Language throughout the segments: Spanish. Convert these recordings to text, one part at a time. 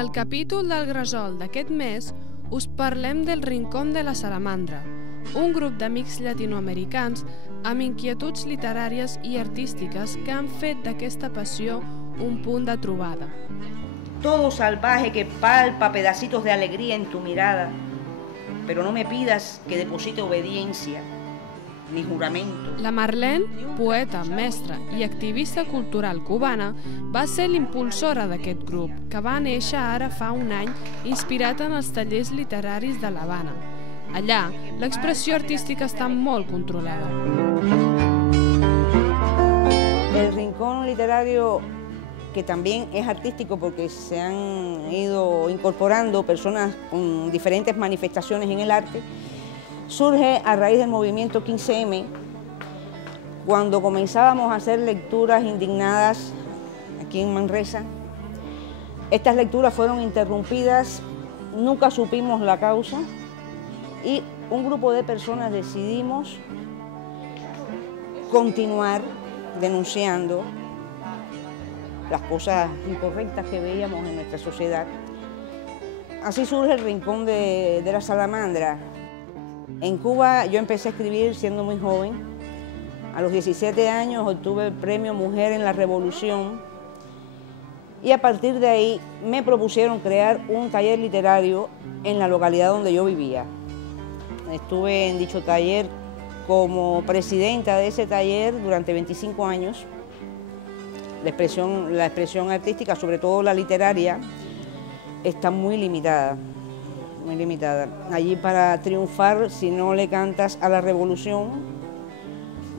el capítol del Gresol d'aquest mes us parlem del Rincón de la Salamandra, un grup d'amics llatinoamericans amb inquietuds literàries i artístiques que han fet d'aquesta passió un punt de trobada. Todo salvaje que palpa pedacitos de alegría en tu mirada, pero no me pidas que deposite obediencia ni juramento. La Marlene, poeta, mestra i activista cultural cubana, va ser l'impulsora d'aquest grup, que va néixer ara fa un any inspirat en els tallers literaris de l'Havana. Allà, l'expressió artística està molt controlada. El rincón literario, que también es artístico porque se han ido incorporando personas con diferentes manifestaciones en el arte, surge a raíz del movimiento 15M, cuando comenzábamos a hacer lecturas indignadas aquí en Manresa. Estas lecturas fueron interrumpidas, nunca supimos la causa y un grupo de personas decidimos continuar denunciando las cosas incorrectas que veíamos en nuestra sociedad. Así surge el Rincón de la Salamandra. En Cuba yo empecé a escribir siendo muy joven. A los 17 años obtuve el premio Mujer en la Revolución y a partir de ahí me propusieron crear un taller literario en la localidad donde yo vivía. Estuve en dicho taller como presidenta de ese taller durante 25 años. La expresión artística, sobre todo la literaria, está muy limitada, muy limitada. Allí para triunfar, si no le cantas a la revolución,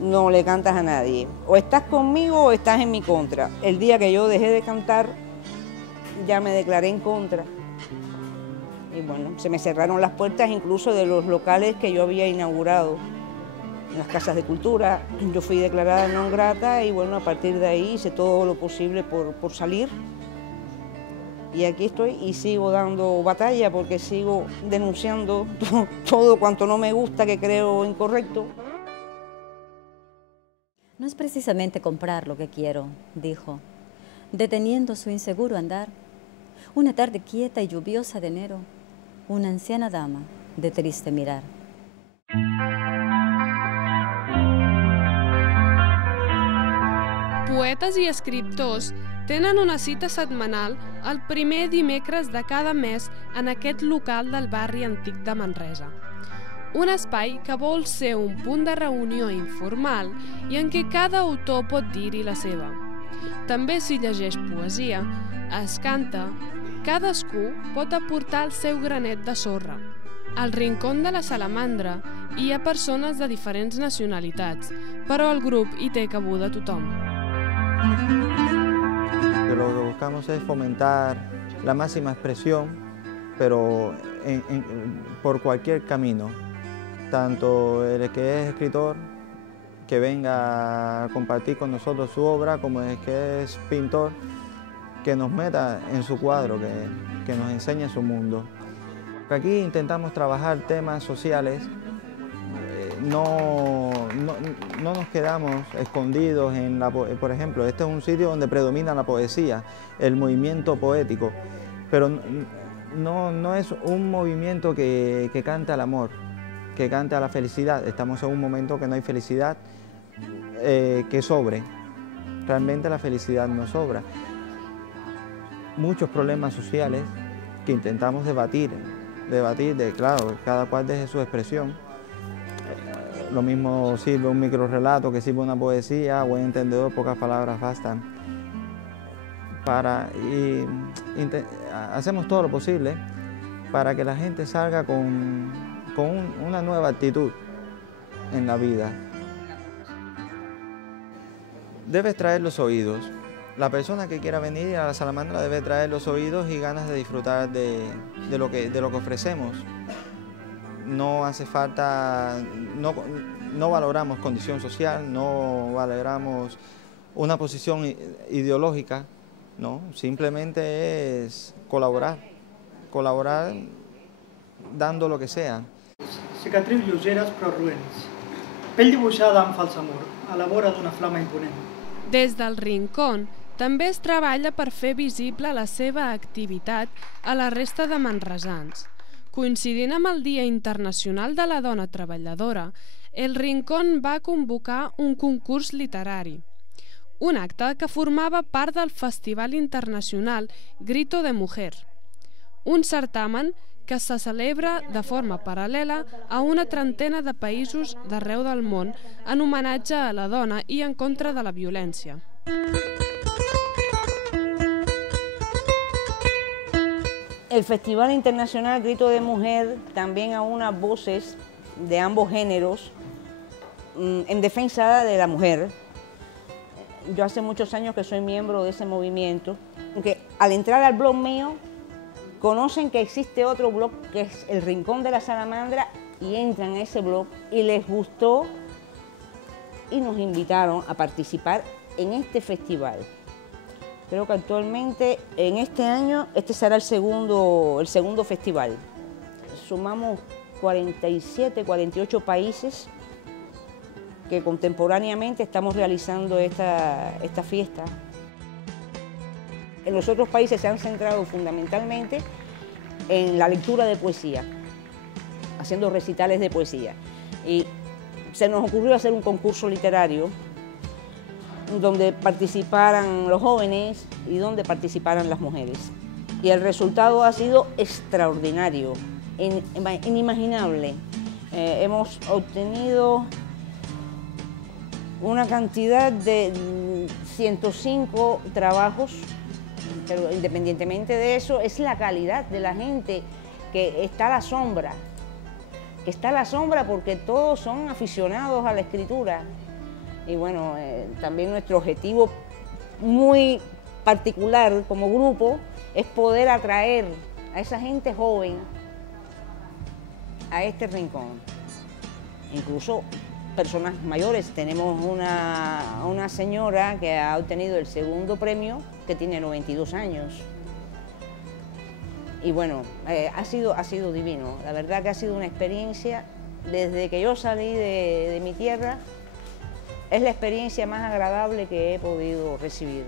no le cantas a nadie. O estás conmigo o estás en mi contra. El día que yo dejé de cantar, ya me declaré en contra. Y bueno, se me cerraron las puertas incluso de los locales que yo había inaugurado. En las casas de cultura, yo fui declarada non grata y bueno, a partir de ahí hice todo lo posible por salir. Y aquí estoy y sigo dando batalla porque sigo denunciando todo cuanto no me gusta, que creo incorrecto. No es precisamente comprar lo que quiero, dijo, deteniendo su inseguro andar. Una tarde quieta y lluviosa de enero, una anciana dama de triste mirar. Poetes i escriptors tenen una cita setmanal el primer dimecres de cada mes en aquest local del barri antic de Manresa. Un espai que vol ser un punt de reunió informal i en què cada autor pot dir-hi la seva. També s'hi llegeix poesia, es canta, cadascú pot aportar el seu granet de sorra. Al Rincón de la Salamandra hi ha persones de diferents nacionalitats, però el grup hi té cabuda tothom. Lo que buscamos es fomentar la máxima expresión, pero por cualquier camino. Tanto el que es escritor, que venga a compartir con nosotros su obra, como el que es pintor, que nos meta en su cuadro, que nos enseñe su mundo. Aquí intentamos trabajar temas sociales. No nos quedamos escondidos en por ejemplo, este es un sitio donde predomina la poesía, el movimiento poético, pero no es un movimiento que canta el amor, que canta la felicidad. Estamos en un momento que no hay felicidad que sobre. Realmente la felicidad no sobra. Muchos problemas sociales que intentamos debatir, claro, cada cual desde su expresión. Lo mismo sirve un microrrelato que sirve una poesía, buen entendedor, pocas palabras bastan. Hacemos todo lo posible para que la gente salga con una nueva actitud en la vida. Debes traer los oídos. La persona que quiera venir a la Salamandra debe traer los oídos y ganas de disfrutar de lo que ofrecemos. No hace falta, no valoramos condición social, no valoramos una posición ideológica, no, simplemente es colaborar dando lo que sea. Cicatrius lleugeres però roents, pell dibuixada amb fals amor, a la vora d'una flama imponent. Des del Rincón També es treballa per fer visible la seva activitat a la resta de manresans. Coincidint amb el Dia Internacional de la Dona Treballadora, El Rincón va convocar un concurs literari, un acte que formava part del Festival Internacional Grito de Mujer, un certamen que se celebra de forma paral·lela a una trentena de països d'arreu del món en homenatge a la dona i en contra de la violència. El Festival Internacional Grito de Mujer también aúna voces de ambos géneros en defensa de la mujer. Yo hace muchos años que soy miembro de ese movimiento, que al entrar al blog mío conocen que existe otro blog que es El Rincón de la Salamandra y entran a ese blog y les gustó y nos invitaron a participar en este festival. Creo que actualmente en este año este será el segundo festival. Sumamos 47, 48 países que contemporáneamente estamos realizando esta fiesta. En los otros países se han centrado fundamentalmente en la lectura de poesía, haciendo recitales de poesía. Y se nos ocurrió hacer un concurso literario donde participaran los jóvenes y donde participaran las mujeres. Y el resultado ha sido extraordinario, inimaginable. Hemos obtenido una cantidad de 105 trabajos, pero independientemente de eso, es la calidad de la gente que está a la sombra, porque todos son aficionados a la escritura. Y bueno, también nuestro objetivo muy particular como grupo es poder atraer a esa gente joven a este rincón. Incluso personas mayores. Tenemos una señora que ha obtenido el segundo premio, que tiene 92 años. Y bueno, ha sido divino. La verdad que ha sido una experiencia, desde que yo salí de mi tierra, es la experiencia más agradable que he podido recibir.